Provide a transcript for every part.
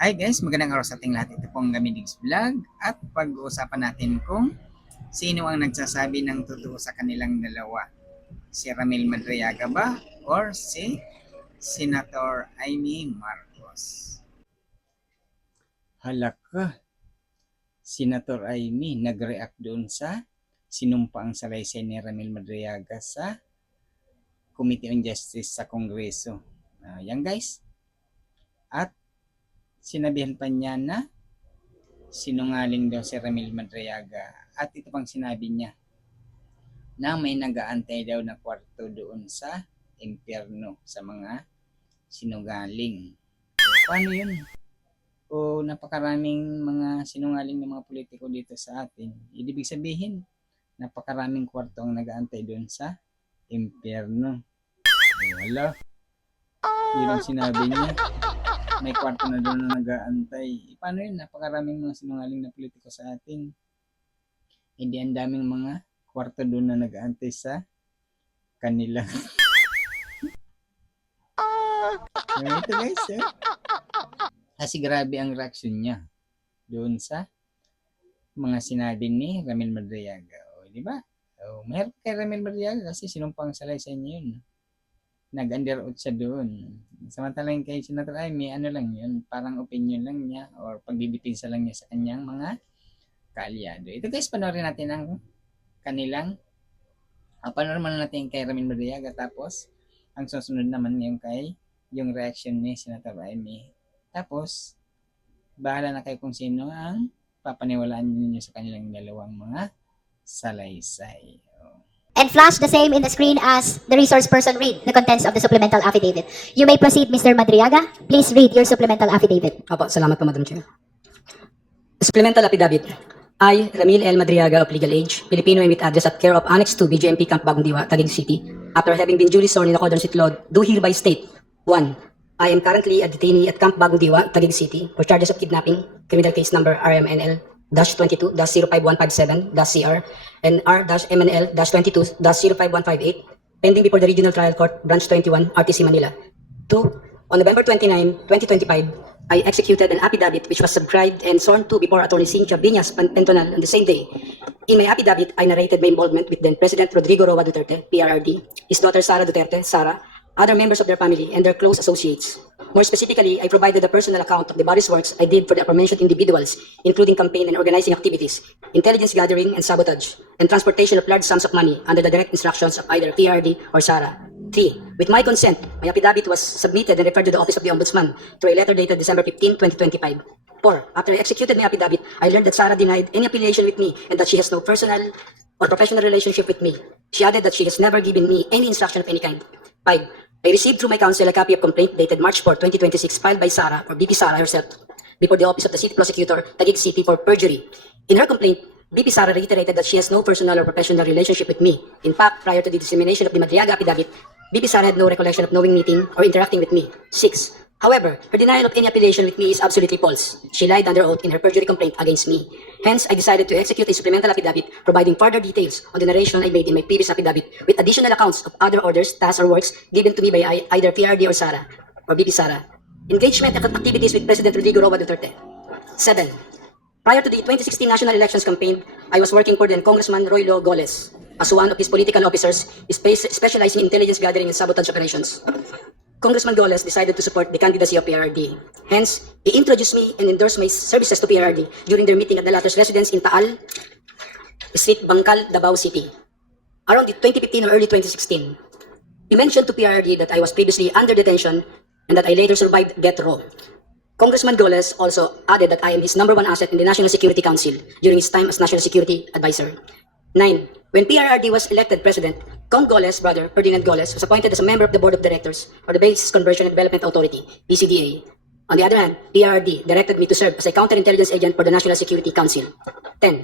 Hi guys, magandang araw sa ating lahat. Ito pong Gamidigs Vlog at pag-uusapan natin kung sino ang nagsasabi ng totoo sa kanilang dalawa. Si Ramil Madriaga ba or si Senator Amy Marcos? Halaka, Senator Amy nag-react doon sa sinumpaang salaysay ni Ramil Madriaga sa Committee on Justice sa Kongreso. Yan guys. At sinabihan pa niya na sinungaling daw si Ramil Madriaga. At ito pang sinabi niya na may nag-aantay daw na kwarto doon sa impyerno sa mga sinungaling. Paano yun? O napakaraming mga sinungaling ng mga politiko dito sa atin. Ibig sabihin, napakaraming kwarto ang nag-aantay doon sa impyerno. Wala. Yun ang sinabi niya. May kwarto na doon na nag-aantay. Paano yun? Napakaraming mga sinungaling na politiko sa atin. Hindi ang daming mga kwarto doon na nag-aantay sa kanila. Ito guys, kasi grabe ang reaction niya doon sa mga sinabi ni Ramil Madriaga. Di ba? Mahirap kay Ramil Madriaga kasi sinumpang salaysay niya yun. Nag-under oath siya doon. Samantalang kay Senator Amy, ano lang yun, parang opinion lang niya or pagdidipinsa lang niya sa kanyang mga kaalyado. Ito guys, panoorin natin ang kanilang panoorin natin kay Ramil Madriaga, tapos ang susunod naman yung reaction ni Senator Amy. Tapos, bahala na kayo kung sino ang papaniwalaan niyo sa kanilang dalawang mga salaysay. And flash the same in the screen as the resource person read the contents of the supplemental affidavit. You may proceed, Mr. Madriaga. Please read your supplemental affidavit. Opo, salamat po, Madam Chair. Supplemental affidavit. I, Ramil L. Madriaga of legal age, Filipino and with address at care of Annex 2, BGMP Camp Bagong Diwa, Taguig City, after having been duly sworn in accordance with law, do hereby state, 1. I am currently a detainee at Camp Bagong Diwa, Taguig City, for charges of kidnapping, criminal case number RMNL-22-05157-CR and R-MNL-22-05158, pending before the Regional Trial Court, Branch 21, RTC Manila. 2. On November 29, 2025, I executed an affidavit which was subscribed and sworn to before Attorney Cynthia Biñas Pentonal on the same day. In my affidavit, I narrated my involvement with then President Rodrigo Roa Duterte, PRRD, his daughter Sara Duterte, Sara, other members of their family, and their close associates. More specifically, I provided a personal account of the various works I did for the aforementioned individuals, including campaign and organizing activities, intelligence gathering and sabotage, and transportation of large sums of money under the direct instructions of either PRD or Sara. 3. With my consent, my affidavit was submitted and referred to the Office of the Ombudsman through a letter dated December 15, 2025. 4. After I executed my affidavit, I learned that Sara denied any affiliation with me and that she has no personal or professional relationship with me. She added that she has never given me any instruction of any kind. 5. I received through my counsel a copy of complaint dated March 4, 2026 filed by Sara or BP Sara herself before the Office of the City Prosecutor, Taguig City for perjury. In her complaint, BP Sara reiterated that she has no personal or professional relationship with me. In fact, prior to the dissemination of the Madriaga affidavit, BP Sara had no recollection of knowing meeting or interacting with me. 6. However, her denial of any affiliation with me is absolutely false. She lied under oath in her perjury complaint against me. Hence, I decided to execute a supplemental affidavit providing further details on the narration I made in my previous affidavit with additional accounts of other orders, tasks, or works given to me by either PRD or Sara, or BP Sara. Engagement activities with President Rodrigo Roa Duterte. 7. Prior to the 2016 national elections campaign, I was working for then Congressman Roylo Goles as one of his political officers specializing in intelligence gathering and sabotage operations. Congressman Goles decided to support the candidacy of PRRD. Hence, he introduced me and endorsed my services to PRRD during their meeting at the latter's residence in Taal Street, Bangkal, Davao City, around the 2015 or early 2016. He mentioned to PRRD that I was previously under detention and that I later survived death row. Congressman Goles also added that I am his #1 asset in the National Security Council during his time as National Security Advisor. 9. When PRRD was elected president, Cong Goles' brother, Ferdinand Goles, was appointed as a member of the Board of Directors of the Base Conversion and Development Authority, BCDA. On the other hand, PRRD directed me to serve as a counterintelligence agent for the National Security Council. 10.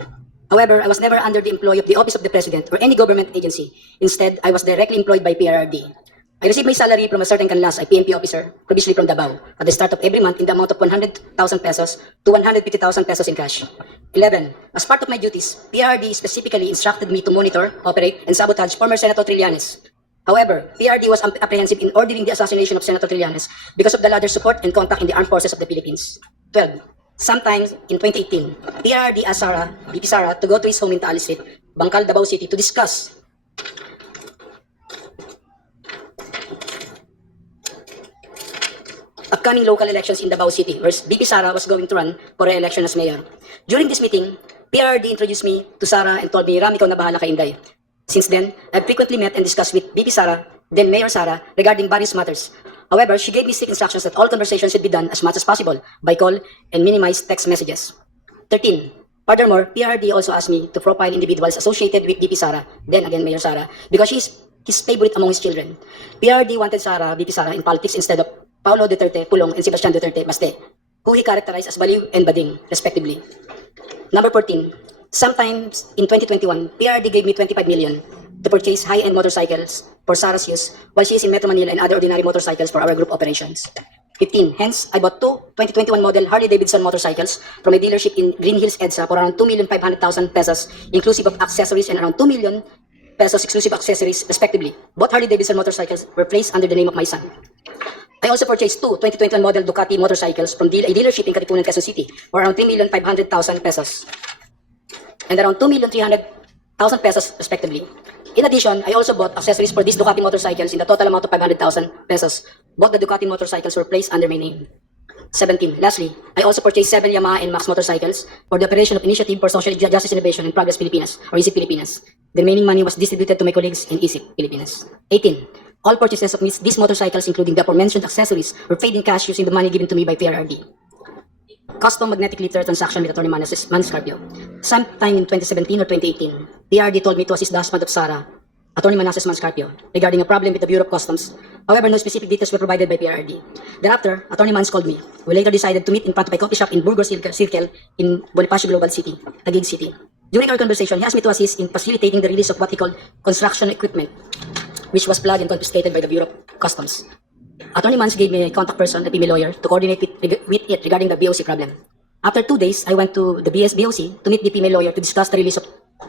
However, I was never under the employ of the Office of the President or any government agency. Instead, I was directly employed by PRRD. I received my salary from a certain Canlas, a PNP officer, previously from Davao, at the start of every month in the amount of 100,000 pesos to 150,000 pesos in cash. 11. As part of my duties, PRD specifically instructed me to monitor, operate, and sabotage former Senator Trillanes. However, PRD was apprehensive in ordering the assassination of Senator Trillanes because of the latter's support and contact in the armed forces of the Philippines. 12. Sometime in 2018, PRRD asked VP Sara, to go to his home in Taal Street, Bangkal, Davao City, to discuss upcoming local elections in Davao City, where VP Sara was going to run for re-election as mayor. During this meeting, PRRD introduced me to Sara and told me, Ram, ikaw na bahala kay Inday. Since then, I frequently met and discussed with VP Sara, then Mayor Sara, regarding various matters. However, she gave me strict instructions that all conversations should be done as much as possible by call and minimize text messages. 13. Furthermore, PRRD also asked me to profile individuals associated with VP Sara, then again Mayor Sara, because she's his favorite among his children. PRRD wanted VP Sara in politics instead of Paulo Duterte Pulong and Sebastian Duterte Baste, who he characterized as Baliw and Bading, respectively. Number 14. Sometimes in 2021, PRRD gave me 25 million to purchase high-end motorcycles for Sara's use while she is in Metro Manila and other ordinary motorcycles for our group operations. 15. Hence, I bought two 2021 model Harley-Davidson motorcycles from a dealership in Green Hills, EDSA for around 2,500,000 pesos, inclusive of accessories, and around 2 million pesos exclusive accessories, respectively. Both Harley-Davidson motorcycles were placed under the name of my son. I also purchased two 2021 model Ducati motorcycles from a dealership in Katipunan, Quezon City for around 3,500,000 pesos and around 2,300,000 pesos, respectively. In addition, I also bought accessories for these Ducati motorcycles in the total amount of 500,000 pesos. Both the Ducati motorcycles were placed under my name. 17. Lastly, I also purchased 7 Yamaha NMAX motorcycles for the operation of Initiative for Social Justice Innovation and Progress Pilipinas, or ISIP Pilipinas. The remaining money was distributed to my colleagues in ISIP Pilipinas. 18. All purchases of these motorcycles, including the aforementioned accessories, were paid in cash using the money given to me by PRRD. Custom magnetic litter transaction with Attorney Scarpio. Sometime in 2017 or 2018, PRRD told me to assist the husband of Sara, Attorney Manasseh Scarpio, regarding a problem with the Bureau of Customs. However, no specific details were provided by PRRD. Thereafter, Attorney Mans called me. We later decided to meet in front of a coffee shop in Burgos Circle in Bonifacio Global City, Taguig City. During our conversation, he asked me to assist in facilitating the release of what he called construction equipment, which was plugged and confiscated by the Bureau of Customs. Attorney Mans gave me a contact person, a female lawyer, to coordinate with it regarding the BOC problem. After 2 days, I went to the BOC to meet the female lawyer to discuss the release of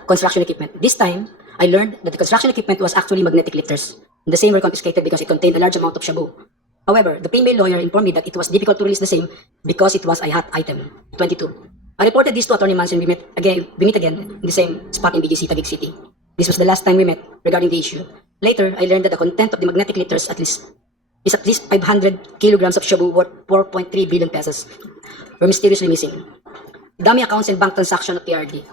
construction equipment. This time, I learned that the construction equipment was actually magnetic lifters. The same were confiscated because it contained a large amount of shabu. However, the female lawyer informed me that it was difficult to release the same because it was a hot item. 22. I reported this to Attorney Mans and we meet again in the same spot in BGC, Taguig City. This was the last time we met regarding the issue. Later, I learned that the content of the magnetic lifters is at least 500 kilograms of shabu worth 4.3 billion pesos were mysteriously missing. Dummy accounts and bank transaction of PRD.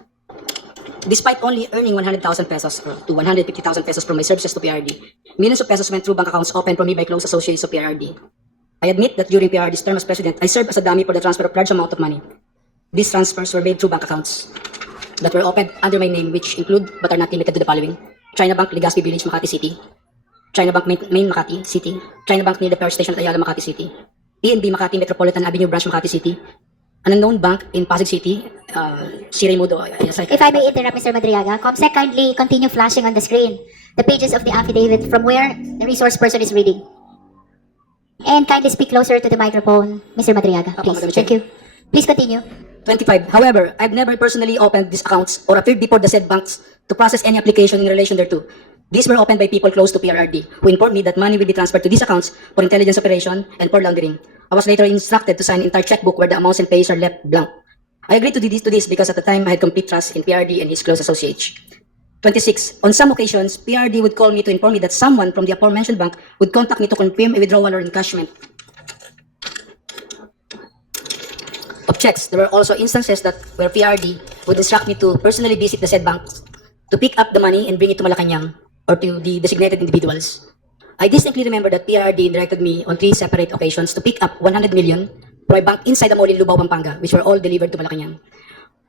Despite only earning 100,000 pesos to 150,000 pesos from my services to PRD, millions of pesos went through bank accounts opened for me by close associates of PRD. I admit that during PRD's term as president, I served as a dummy for the transfer of large amount of money. These transfers were made through bank accounts that were opened under my name, which include but are not limited to the following: China Bank, Legazpi Village, Makati City; China Bank, Main Makati City; China Bank near the Power Station at Ayala, Makati City; PNB Makati Metropolitan Avenue Branch, Makati City; an unknown bank in Pasig City, Sirimudo. If I may interrupt, Mr. Madriaga, Comsec, kindly continue flashing on the screen the pages of the affidavit from where the resource person is reading. And kindly speak closer to the microphone, Mr. Madriaga, please. Madam Chair. Thank you. Please continue. 25. However, I've never personally opened these accounts or appeared before the said banks to process any application in relation thereto. These were opened by people close to PRRD, who informed me that money will be transferred to these accounts for intelligence operation and for laundering. I was later instructed to sign an entire checkbook where the amounts and pays are left blank. I agreed to do this because at the time I had complete trust in PRD and his close associates. 26. On some occasions, PRD would call me to inform me that someone from the aforementioned bank would contact me to confirm a withdrawal or encashment of checks. There were also instances where PRD would instruct me to personally visit the said banks to pick up the money and bring it to Malacanang or to the designated individuals. I distinctly remember that PRD directed me on 3 separate occasions to pick up 100 million from a bank inside the mall in Lubao, Pampanga, which were all delivered to Malacanang.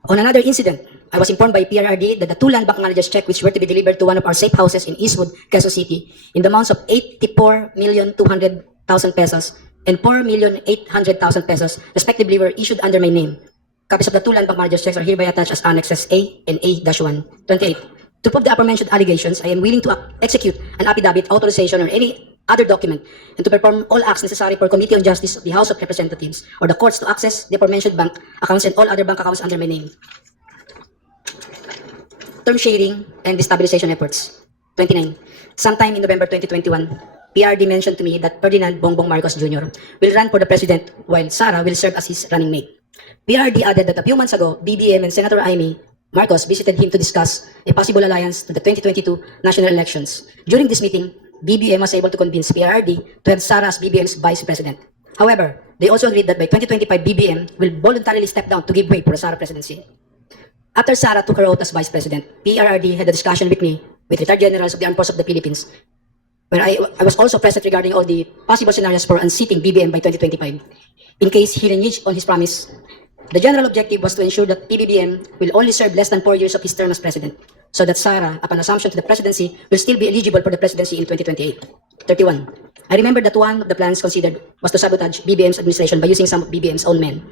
On another incident, I was informed by PRRD that the 2 land bank managers' check which were to be delivered to one of our safe houses in Eastwood, Quezon City, in the amounts of 84,200,000 pesos and 4,800,000 pesos, respectively, were issued under my name. Copies of the 2 land bank managers' checks are hereby attached as annexes A and A-1. 28. To prove the aforementioned allegations, I am willing to execute an affidavit, authorization, or any other document, and to perform all acts necessary for Committee on Justice of the House of Representatives or the courts to access the aforementioned bank accounts and all other bank accounts under my name. Term sharing and destabilization efforts. 29. Sometime in November 2021, PRD mentioned to me that Ferdinand Bongbong Marcos Jr. will run for the president while Sara will serve as his running mate. PRD added that a few months ago, BBM and Senator Amy Marcos visited him to discuss a possible alliance to the 2022 national elections. During this meeting, BBM was able to convince PRD to have Sara as BBM's vice president. However, they also agreed that by 2025, BBM will voluntarily step down to give way for the Sara presidency. After Sara took her oath as vice president, PRRD had a discussion with me, with retired generals of the Armed Forces of the Philippines, where I was also present regarding all the possible scenarios for unseating BBM by 2025. In case he reneged on his promise, the general objective was to ensure that PBBM will only serve less than 4 years of his term as president, so that Sara, upon assumption to the presidency, will still be eligible for the presidency in 2028. 31. I remember that one of the plans considered was to sabotage BBM's administration by using some of BBM's own men,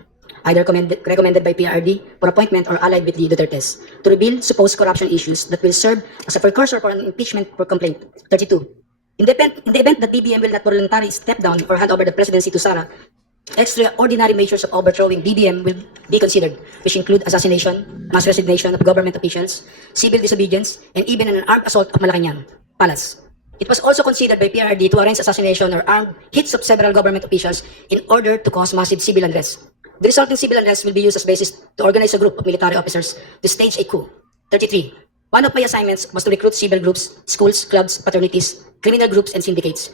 either recommended by PRD for appointment or allied with the Dutertes, to reveal supposed corruption issues that will serve as a precursor for an impeachment for complaint. 32. In the event that BBM will not voluntarily step down or hand over the presidency to Sara, extraordinary measures of overthrowing BBM will be considered, which include assassination, mass resignation of government officials, civil disobedience, and even an armed assault of Malacanang Palace. It was also considered by PRD to arrange assassination or armed hits of several government officials in order to cause massive civil unrest. The resulting civil unrest will be used as basis to organize a group of military officers to stage a coup. 33. One of my assignments was to recruit civil groups, schools, clubs, fraternities, criminal groups, and syndicates.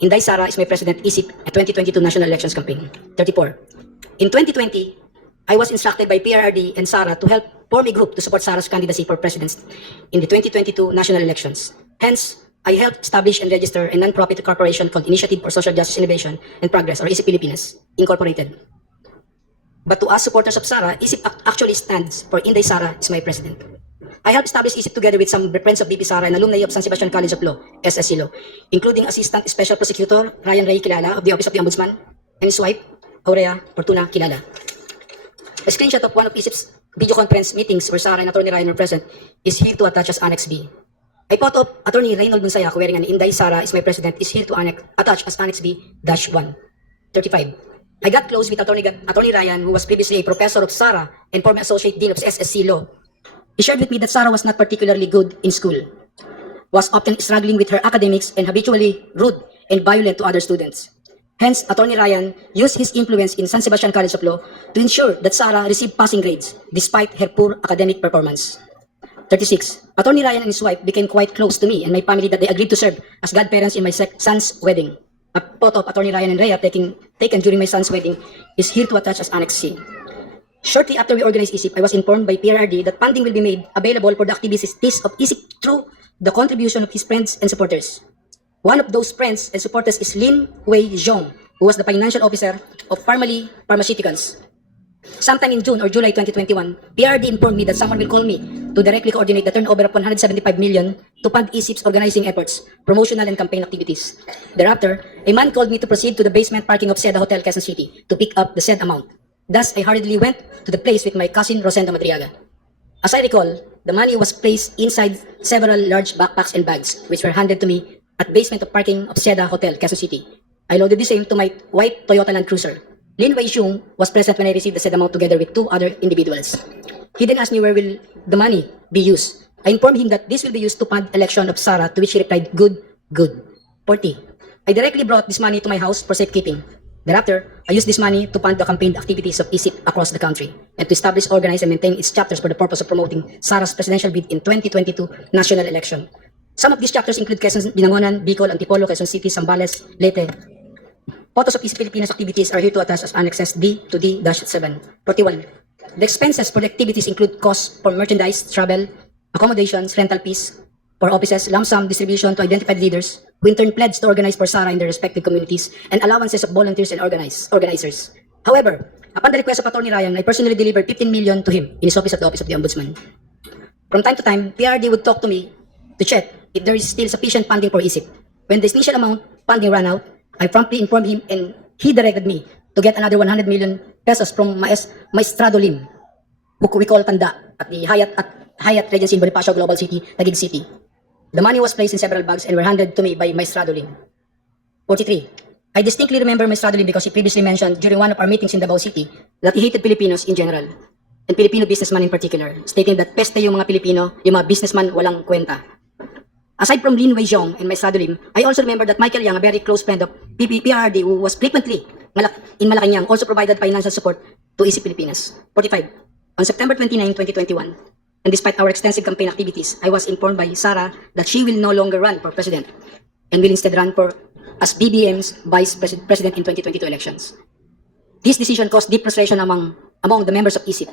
Inday Sara is my president ISIP at 2022 national elections campaign. 34. In 2020, I was instructed by PRRD and Sara to help form a group to support Sara's candidacy for president in the 2022 national elections. Hence, I helped establish and register a non-profit corporation called Initiative for Social Justice Innovation and Progress, or ISIP Pilipinas, Incorporated. But to us supporters of Sara, ISIP actually stands for Inday Sara is my president. I helped establish ISIP together with some friends of BP Sara and alumni of San Sebastian College of Law, SSC Law, including Assistant Special Prosecutor Ryan Ray Kilala of the Office of the Ombudsman, and his wife, Aurea Fortuna Kilala. A screenshot of one of ISIP's video conference meetings where Sara and Attorney Ryan were present is here to attach as Annex B. A photo of Attorney Reynold Bunsayac wearing an Inday Sara is my president is here to attach as Annex B-1. 35. I got close with Attorney Ryan, who was previously a professor of Sara and former Associate Dean of SSC Law. He shared with me that Sara was not particularly good in school, was often struggling with her academics, and habitually rude and violent to other students. Hence, Attorney Ryan used his influence in San Sebastian College of Law to ensure that Sara received passing grades despite her poor academic performance. 36. Attorney Ryan and his wife became quite close to me and my family that they agreed to serve as godparents in my son's wedding. A photo of Attorney Ryan and Rhea taken during my son's wedding is here to attach as Annex C. Shortly after we organized ISIP, I was informed by PRRD that funding will be made available for the activities of ISIP through the contribution of his friends and supporters. One of those friends and supporters is Lin Wei Zhong, who was the financial officer of Pharmaly Pharmaceuticals. Sometime in June or July 2021, PRD informed me that someone will call me to directly coordinate the turnover of 175 million to fund ISIP's organizing efforts, promotional and campaign activities. Thereafter, a man called me to proceed to the basement parking of Seda Hotel, Quezon City to pick up the said amount. Thus, I hurriedly went to the place with my cousin Rosenda Madriaga. As I recall, the money was placed inside several large backpacks and bags, which were handed to me at basement of parking of Seda Hotel, Quezon City. I loaded the same to my white Toyota Land Cruiser. Lin Wei Xiong was present when I received the said amount together with 2 other individuals. He then asked me where will the money be used. I informed him that this will be used to fund election of Sara, to which he replied, good, good. 40. I directly brought this money to my house for safekeeping. Thereafter, I used this money to fund the campaign activities of ISIP across the country and to establish, organize, and maintain its chapters for the purpose of promoting Sara's presidential bid in 2022 national election. Some of these chapters include Quezon, Binangonan, Bicol, Antipolo, Quezon City, Zambales, Leyte. Photos of ISIP Pilipinas activities are here to attach as Annexes D to D-7. 41. The expenses for the activities include costs for merchandise, travel, accommodations, rental fees for offices, lump sum distribution to identified leaders, who in turn pledged to organize for Sara in their respective communities, and allowances of volunteers and organizers. However, upon the request of Attorney Ryan, I personally delivered 15 million to him in his office at the Office of the Ombudsman. From time to time, PRD would talk to me to check if there is still sufficient funding for ISIP. When the initial amount funding ran out, I promptly informed him and he directed me to get another 100 million pesos from Maestrado Lim, who we call Tanda, at the Hyatt Regency in Bonifacio Global City, Taguig City. The money was placed in several bags and were handed to me by Maestrado Lim. 43. I distinctly remember Maestrado Lim because he previously mentioned during one of our meetings in Davao City that he hated Filipinos in general, and Filipino businessmen in particular, stating that peste yung mga Pilipino, yung mga businessman walang kwenta. Aside from Lin Weijong and Maestro Lim, I also remember that Michael Yang, a very close friend of PRRD who was frequently in Malacanang, also provided financial support to EC Pilipinas. 45. On September 29, 2021, and despite our extensive campaign activities, I was informed by Sara that she will no longer run for president and will instead run for as BBM's vice president in 2022 elections. This decision caused deep frustration among the members of EC.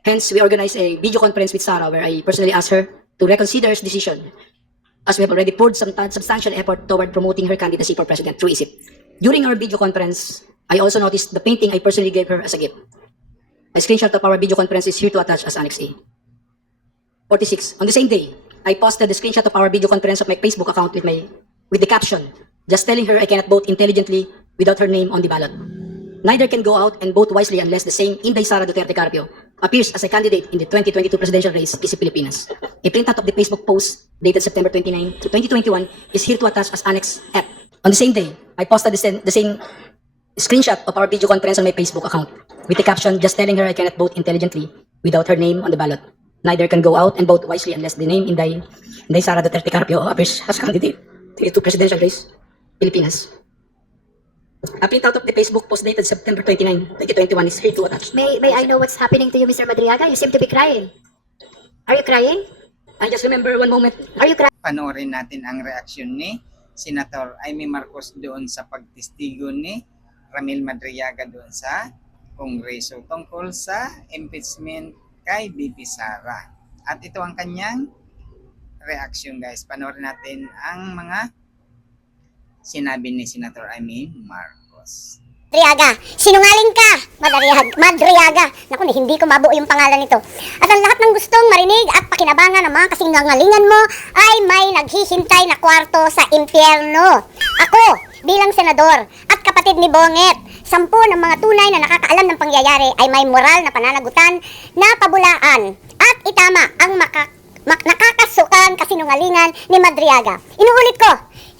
Hence, we organized a video conference with Sara where I personally asked her to reconsider her decision, as we have already poured some substantial effort toward promoting her candidacy for president through ESIP. During our video conference, I also noticed the painting I personally gave her as a gift. A screenshot of our video conference is here to attach as Annex A. 46. On the same day, I posted the screenshot of our video conference of my Facebook account with the caption, just telling her I cannot vote intelligently without her name on the ballot. Neither can go out and vote wisely unless the same Inday Sara Duterte Carpio appears as a candidate in the 2022 presidential race, EC Pilipinas. A printout of the Facebook post dated September 29, 2021 is here to attach as Annex F. On the same day, I posted the same screenshot of our video conference on my Facebook account with the caption, just telling her I cannot vote intelligently without her name on the ballot. Neither can go out and vote wisely unless the name Inday Sara Duterte Carpio appears as candidate to presidential race, Pilipinas. A printout of the Facebook post dated September 29, 2021 is here to attach. May I know what's happening to you, Mr. Madriaga? You seem to be crying. Are you crying? I just remember one moment. Are you crying? Panoorin natin ang reaksyon ni Senator Amy Marcos doon sa pagtestigo ni Ramil Madriaga doon sa Kongreso tungkol sa impeachment kay VP Sara. At ito ang kanyang reaksyon, guys. Panoorin natin ang mga sinabi ni Senator Amy Marcos. Madriaga, sinungaling ka, Madriaga. Naku, hindi ko mabuo yung pangalan nito. At ang lahat ng gustong marinig at pakinabangan ng mga kasinungalingan mo ay may naghihintay na kwarto sa impyerno. Ako, bilang senador at kapatid ni Bonget, 10 ng mga tunay na nakakaalam ng pangyayari ay may moral na pananagutan na pabulaan at itama ang nakakasukang kasinungalingan ni Madriaga. Inuulit ko,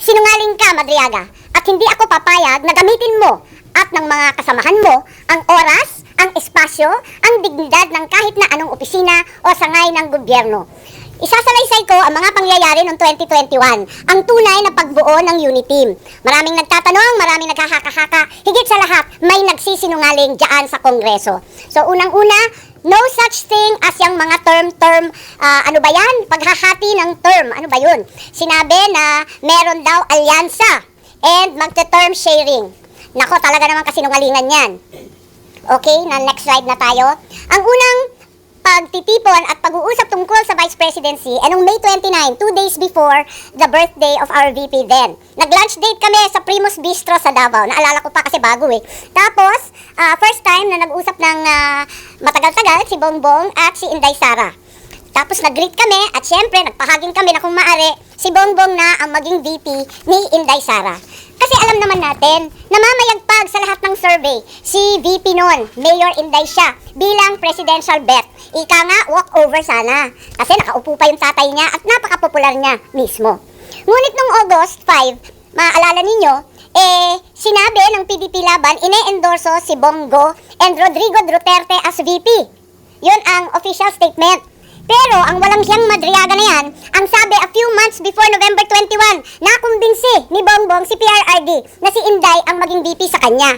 sinungaling ka, Madriaga, at hindi ako papayag na gamitin mo at ng mga kasamahan mo ang oras, ang espasyo, ang dignidad ng kahit na anong opisina o sangay ng gobyerno. Isasalaysay ko ang mga pangyayari noong 2021, ang tunay na pagbuo ng unity team. Maraming nagtatanong, maraming naghahaka-haka, higit sa lahat, may nagsisinungaling dyan sa Kongreso. So unang-una, no such thing as yung mga term, ano ba yan? Paghahati ng term, ano ba yun? Sinabi na meron daw alyansa and magte-term sharing. Nako, talaga naman kasinungalingan yan. Okay, na next slide na tayo. Ang unang pagtitipon at pag-uusap tungkol sa Vice Presidency ay noong May 29, 2 days before the birthday of our VP then. Nag-lunch date kami sa Primus Bistro sa Davao. Naalala ko pa kasi bago eh. Tapos, first time na nag-usap ng matagal-tagal si Bongbong at si Inday Sara. Tapos nag-greet kami at syempre nagpahaging kami na kung maaari si Bongbong na ang maging VP ni Inday Sara. Kasi alam naman natin, namamayagpag sa lahat ng survey si VP noon, Mayor Inday siya, bilang presidential bet. Ika nga, walk over sana. Kasi nakaupo pa yung tatay niya at napaka-popular niya mismo. Ngunit nung August 5, maaalala ninyo, sinabi ng PDP Laban, ine-endorso si Bongo and Rodrigo Duterte as VP. Yun ang official statement. Pero ang walang siyang Madriaga na yan, ang sabi a few months before November 21, nakumbinsi ni Bongbong si PRRD na si Inday ang maging VP sa kanya.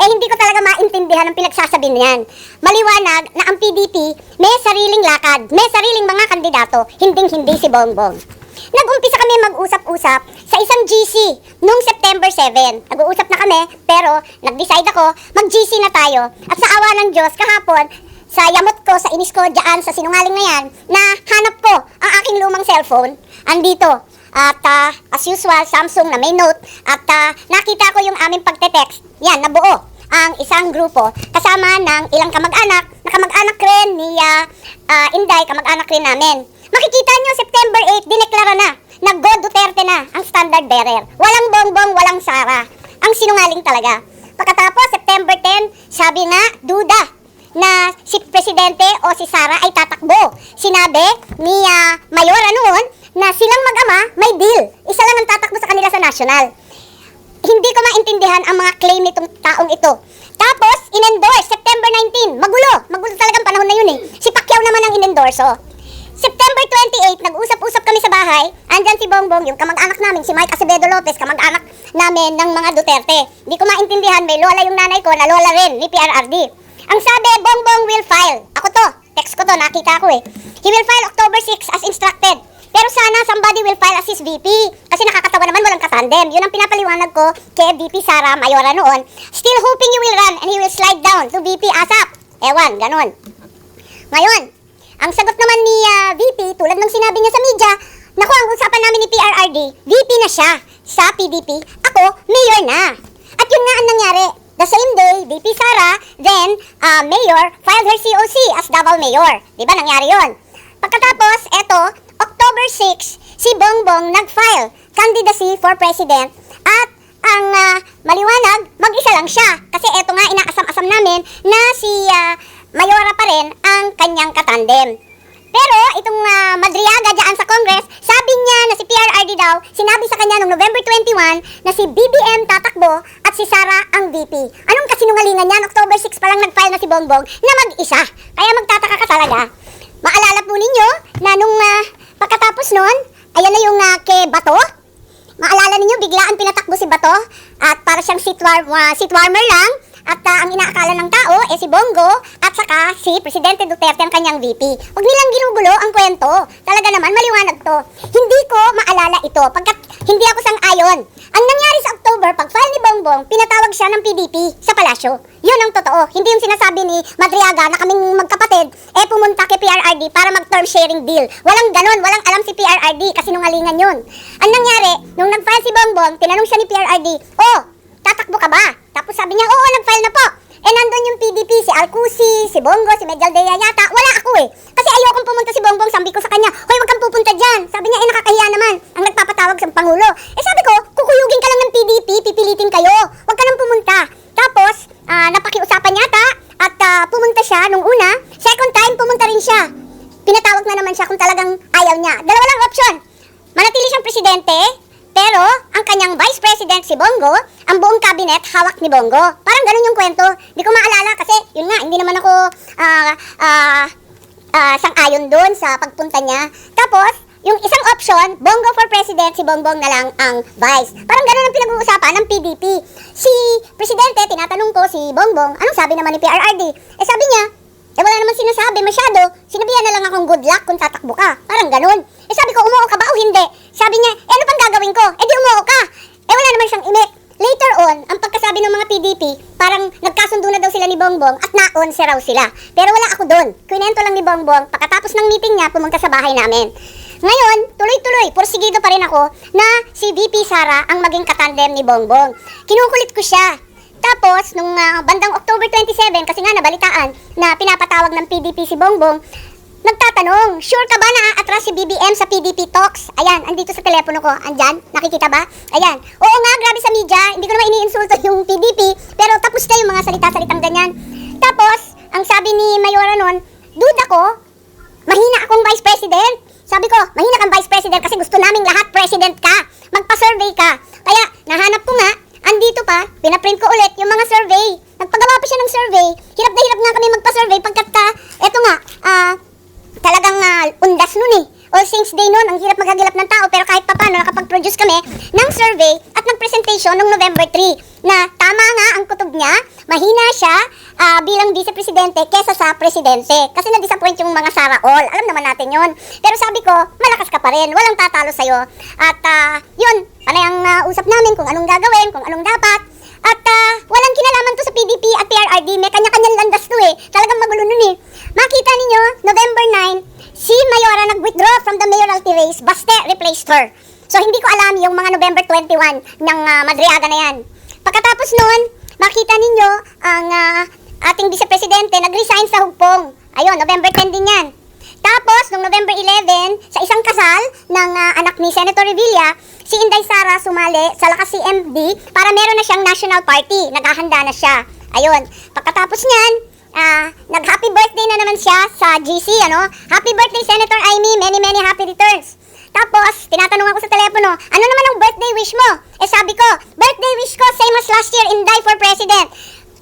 Hindi ko talaga maintindihan ang pinagsasabi niyan. Maliwanag na ang PDP may sariling lakad, may sariling mga kandidato, hinding-hindi si Bongbong. Nag-umpisa kami mag-usap-usap sa isang GC noong September 7. Nag-uusap na kami, pero nag-decide ako, mag-GC na tayo. At sa awa ng Diyos, kahapon, sa yamot ko, sa inis ko, dyan sa sinungaling na yan, na hanap ko ang aking lumang cellphone, andito. At as usual, Samsung na may note. At nakita ko yung aming pagte-text. Yan, nabuo ang isang grupo kasama ng ilang kamag-anak, na kamag-anak rin ni Inday, kamag-anak rin namin. Makikita nyo, September 8, dineklara na Go Duterte na ang standard bearer. Walang Bongbong, walang Sara. Ang sinungaling talaga. Pagkatapos, September 10, sabi nga, duda na si Presidente o si Sara ay tatakbo. Sinabi ni Mayor noon na silang mag-ama may deal. Isa lang ang tatakbo sa kanila sa national. Hindi ko maintindihan ang mga claim nitong taong ito. Tapos, in-endorse, September 19, magulo talagang panahon na yun eh. Si Pacquiao naman ang in-endorso. September 28, nag-usap-usap kami sa bahay, Andyan si Bongbong, yung kamag-anak namin, si Mike Acevedo Lopez, kamag-anak namin ng mga Duterte. Hindi ko maintindihan, may lola yung nanay ko na lola rin ni PRRD. Ang sabi, Bongbong will file. Ako to, text ko to, nakita ko eh. He will file October 6 as instructed. Pero sana somebody will file as his VP. Kasi nakakatawa naman, walang katandem. Yun ang pinapaliwanag ko kay VP Sara Mayora noon. Still hoping you will run and he will slide down to VP ASAP. Ewan, ganun. Ngayon, ang sagot naman ni VP, tulad ng sinabi niya sa media, naku, ang usapan namin ni PRRD, VP na siya sa PDP. Ako, mayor na. At yun nga ang nangyari. The same day, VP Sara, then mayor, filed her COC as Davao Mayor. Diba nangyari yon? Pagkatapos, eto, October 6, si Bongbong nag-file candidacy for president at ang maliwanag, mag-isa lang siya. Kasi eto nga, inaasam-asam namin na si Mayora pa rin ang kanyang katandem. Pero itong Madriaga dyan sa Congress, sabi niya na si PRRD daw, sinabi sa kanya noong November 21 na si BBM tatakbo at si Sara ang VP. Anong kasinungalingan niyan? October 6 pa lang nag-file na si Bongbong na mag-isa. Kaya magtataka ka talaga. Maalala po ninyo na nung pagkatapos nun, ayan na yung kay Bato. Maalala ninyo, biglaan pinatakbo si Bato at para siyang seat warmer lang. At ang inaakala ng tao si Bongo at saka si Presidente Duterte ang kanyang VP. Huwag nilang ginugulo ang kwento. Talaga naman maliwanag to. Hindi ko maalala ito pagkat hindi ako sang-ayon. Ang nangyari sa October, pag file ni Bongbong, pinatawag siya ng PDP sa palasyo. Yun ang totoo. Hindi yung sinasabi ni Madriaga na kaming magkapatid, pumunta kay PRRD para mag-term sharing deal. Walang ganon, walang alam si PRRD kasi nungalingan yun. Ang nangyari, nung nag-file si Bongbong, tinanong siya ni PRRD, tatakbo ka ba? Tapos sabi niya, oo, nag-file na po. Nandun yung PDP, si Alcusi, si Bongo, si Medialdea yata. Wala ako Kasi ayokong pumunta si Bongbong, sabi ko sa kanya, hoy, wag kang pupunta dyan. Sabi niya, nakakahiya naman ang nagpapatawag sa Pangulo. Sabi ko, kukuyugin ka lang ng PDP, pipilitin kayo. Wag ka nang pumunta. Tapos, napakiusapan yata at pumunta siya nung una. Second time, pumunta rin siya. Pinatawag na naman siya kung talagang ayaw niya. Dalawa lang option. Manatili siyang presidente, pero ang kanyang vice president si Bongo, ang buong cabinet hawak ni Bongo. Parang ganun yung kwento. Di ko maalala kasi yun nga, hindi naman ako sang-ayon doon sa pagpunta niya. Tapos, yung isang option, Bongo for president, si Bongbong na lang ang vice. Parang ganun ang pinag-uusapan ng PDP. Si presidente, tinatanong ko si Bongbong, anong sabi naman ni PRRD? Sabi niya, wala naman sinasabi masyado. Sinabihan na lang akong good luck kung tatakbo ka. Parang ganun. Sabi ko, umuo ka ba o hindi? Sabi niya, ano pang gagawin ko? Di umuo ka. Wala naman siyang imik. Later on, ang pagkasabi ng mga PDP, parang nagkasundo na daw sila ni Bongbong at naon raw sila. Pero wala ako doon. Kwento lang ni Bongbong, pagkatapos ng meeting niya, pumunta sa bahay namin. Ngayon, tuloy-tuloy, porsigido pa rin ako na si VP Sara ang maging katandem ni Bongbong. Kinukulit ko siya. Tapos, nung bandang October 27, kasi nga nabalitaan na pinapatawag ng PDP si Bongbong, nagtatanong, sure ka ba na aatras si BBM sa PDP talks? Ayan, andito sa telepono ko. Andyan, nakikita ba? Ayan. Oo nga, grabe sa media. Hindi ko naman iniinsulto yung PDP, pero tapos na yung mga salita-salitang ganyan. Tapos, ang sabi ni Mayora nun, dude ako, mahina akong vice president. Sabi ko, mahina kang vice president kasi gusto naming lahat president ka. Magpa-survey ka. Kaya, nahanap ko nga, andito pa, pinaprint ko ulit yung mga survey. Nagpagawa pa siya ng survey. Hirap na hirap nga kami magpa-survey pagkat eto nga, talagang undas nun All Saints Day nun, ang hirap maghagilap ng tao pero kahit papano nakapag-produce kami ng survey at ng presentation noong November 3 na tama nga ang kutob niya, mahina siya bilang vice-presidente kesa sa presidente. Kasi na-disappoint yung mga Sara All. Alam naman natin yun. Pero sabi ko, malakas ka pa rin. Walang tatalo sa'yo. At yun, panay ang usap namin kung anong gagawin, kung anong dapat. At walang kinalaman to sa PDP at PRRD. May kanya-kanyang landas to Talagang magulo nun Makita ninyo, November 9, si Mayora nag-withdraw from the mayoralty race. Baste replaced her. So hindi ko alam yung mga November 21 ng Madriaga na yan. Pagkatapos nun, makita ninyo ang ating vice-presidente nag-resign sa hugpong. Ayun, November 10 din yan. Tapos, noong November 11, sa isang kasal ng anak ni Senator Revilla, si Inday Sara sumali sa Lakas CMD para meron na siyang national party. Naghahanda na siya. Ayun. Pagkatapos niyan, nag-happy birthday na naman siya sa GC, Happy birthday, Senator Amy. Many, many happy returns. Tapos, tinatanong ako sa telepono, ano naman ang birthday wish mo? Sabi ko, birthday wish ko, same as last year, Inday for President.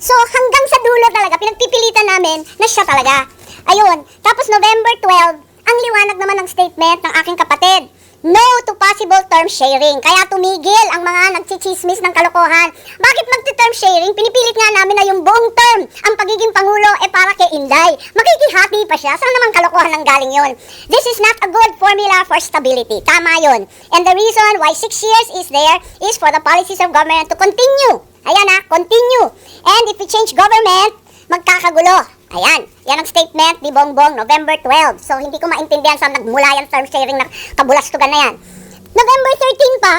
So, hanggang sa dulo talaga, pinagpipilitan namin na siya talaga. Ayun. Tapos, November 12, ang liwanag naman ng statement ng aking kapatid. no to possible term sharing. Kaya tumigil ang mga nagchichismis ng kalokohan. Bakit magti-term sharing? Pinipilit nga namin na yung buong term, ang pagiging Pangulo, para kay Inday. Makikihati pa siya. Saan naman kalokohan ng galing yon? This is not a good formula for stability. Tama yon. And the reason why 6 years is there is for the policies of government to continue. Ayan continue. And if we change government, magkakagulo. Ayan, yan ang statement ni Bongbong November 12. So, hindi ko maintindihan saan nagmula yung term sharing na kabulastugan na yan. November 13 pa,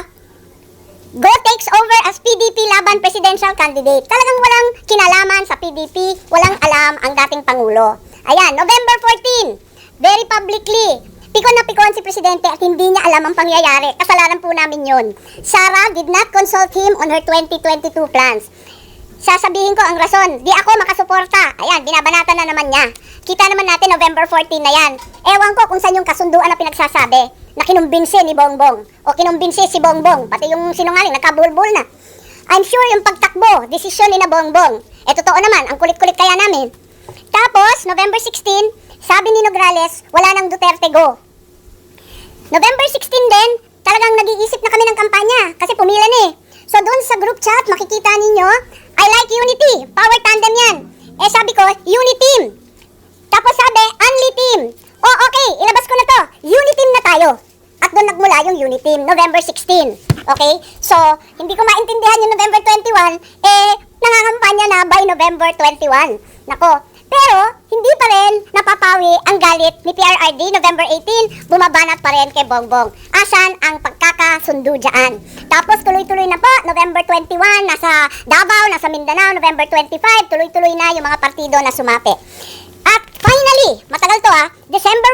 Go takes over as PDP laban presidential candidate. Talagang walang kinalaman sa PDP, walang alam ang dating Pangulo. Ayan, November 14, very publicly, pikon na pikon si Presidente at hindi niya alam ang pangyayari. Kasalanan po namin yun. Sara did not consult him on her 2022 plans. Sasabihin ko ang rason, di ako makasuporta. Ayan, binabanatan na naman niya. Kita naman natin November 14 na yan. Ewan ko kung saan yung kasunduan na pinagsasabi na kinumbinsi ni Bongbong o kinumbinsi si Bongbong, pati yung sinungaling, nagkabulbul na. I'm sure yung pagtakbo, desisyon ni na Bongbong. Totoo naman, ang kulit-kulit kaya namin. Tapos, November 16, sabi ni Nograles, wala nang Duterte go. November 16 din, talagang nag-iisip na kami ng kampanya kasi pumila na eh. So doon sa group chat, makikita ninyo, I like unity, power tandem yan. Sabi ko, uniteam. Tapos sabi, only team. Oh, okay, ilabas ko na to. Uniteam na tayo. At doon nagmula yung uniteam, November 16. Okay? So, hindi ko maintindihan yung November 21, nangangampanya na by November 21. Nako, pero hindi pa rin napapawi ang galit ni PRRD November 18, bumabanat pa rin kay Bongbong. Asan ang pagkakasundo dyan? Tapos tuloy-tuloy na po, November 21, nasa Davao, nasa Mindanao, November 25, tuloy-tuloy na yung mga partido na sumapi. At finally, matagal to December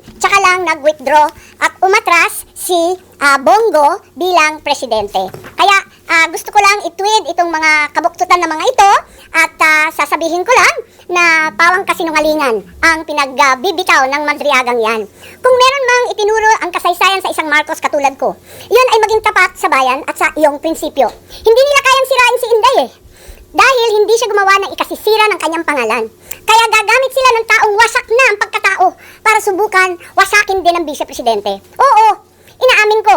14, tsaka lang nag-withdraw at umatras si Bongo bilang presidente. Kaya gusto ko lang itweet itong mga kabuktutan na mga ito at sasabihin ko lang na pawang kasinungalingan ang pinagbibitaw ng Madriagang yan. Kung meron mang itinuro ang kasaysayan sa isang Marcos katulad ko, yun ay maging tapat sa bayan at sa iyong prinsipyo. Hindi nila kayang sirain si Inday dahil hindi siya gumawa ng ikasisira ng kanyang pangalan. Kaya gagamit sila ng taong wasak na ang pagkatao para subukan wasakin din ang vice-presidente. Oo, inaamin ko.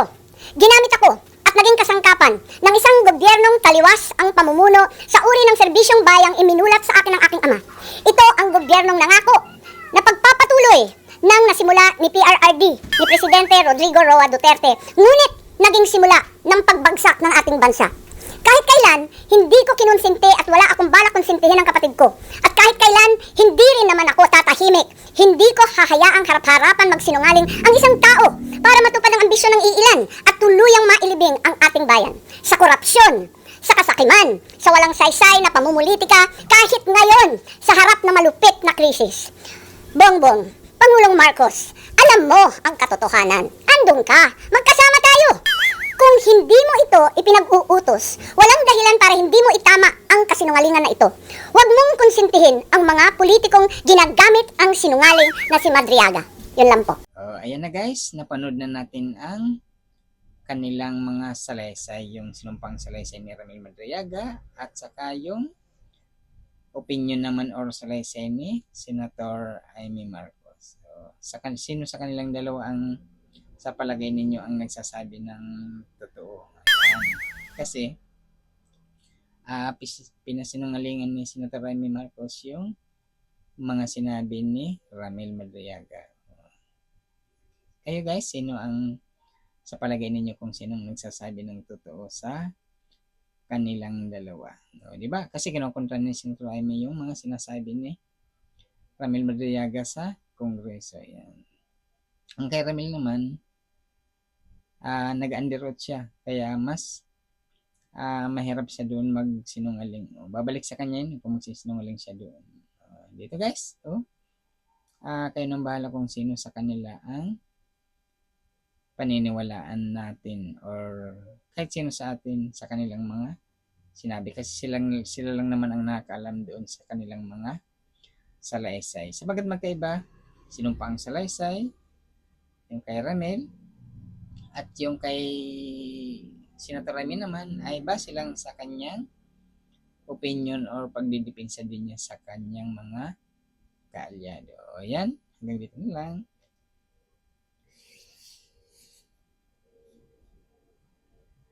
Ginamit ako at naging kasangkapan ng isang gobyernong taliwas ang pamumuno sa uri ng serbisyong bayang iminulat sa akin ng aking ama. Ito ang gobyernong nangako na pagpapatuloy ng nasimula ni PRRD, ni Presidente Rodrigo Roa Duterte. Ngunit naging simula ng pagbagsak ng ating bansa. Kahit kailan, hindi ko kinonsente at wala akong balak konsintihin ang kapatid ko. At kahit kailan, hindi rin naman ako tatahimik. Hindi ko hahayaang harap-harapan magsinungaling ang isang tao para matupad ang ambisyon ng iilan at tuluyang mailibing ang ating bayan. Sa korupsyon, sa kasakiman, sa walang saysay na pamumulitika, kahit ngayon, sa harap ng malupit na krisis. Bongbong, Pangulong Marcos, alam mo ang katotohanan. Andun ka, magkasama tayo. Kung hindi mo ito ipinag-uutos, walang dahilan para hindi mo itama ang kasinungalingan na ito. Huwag mong konsintihin ang mga politikong ginagamit ang sinungaling na si Madriaga. Yun lang po. Ayan na guys, napanood na natin ang kanilang mga salaysay, yung sinumpang salaysay ni Ramil Madriaga at saka yung opinion naman or salaysay ni Senator Amy Marcos. Sino sa kanilang dalawa ang sa palagay ninyo ang nagsasabi ng totoo? Kasi pinasinungalingan ni Senator Amy Marcos yung mga sinabi ni Ramil Madriaga. Kayo guys, sino ang sa palagay ninyo kung sinong nagsasabi ng totoo sa kanilang dalawa? Di ba? Kasi kinukontra ni Senator Amy yung mga sinasabi ni Ramil Madriaga sa Kongreso. Yan. Ang kay Ramil naman, nag-underroad siya. Kaya mas mahirap siya doon magsinungaling. Babalik sa kanya yun kung magsisinungaling siya doon. Dito guys, kayo nang bahala kung sino sa kanila ang paniniwalaan natin or kahit sino sa atin sa kanilang mga sinabi. Kasi sila lang naman ang nakakaalam doon sa kanilang mga salaysay. Sabagat magkaiba, sinumpang salaysay, yung kay Ramil, at yung kay Senator Ramy naman ay base lang sa kanyang opinion or pagdidipinsa din niya sa kanyang mga kaalyado. O yan, hanggang dito na lang.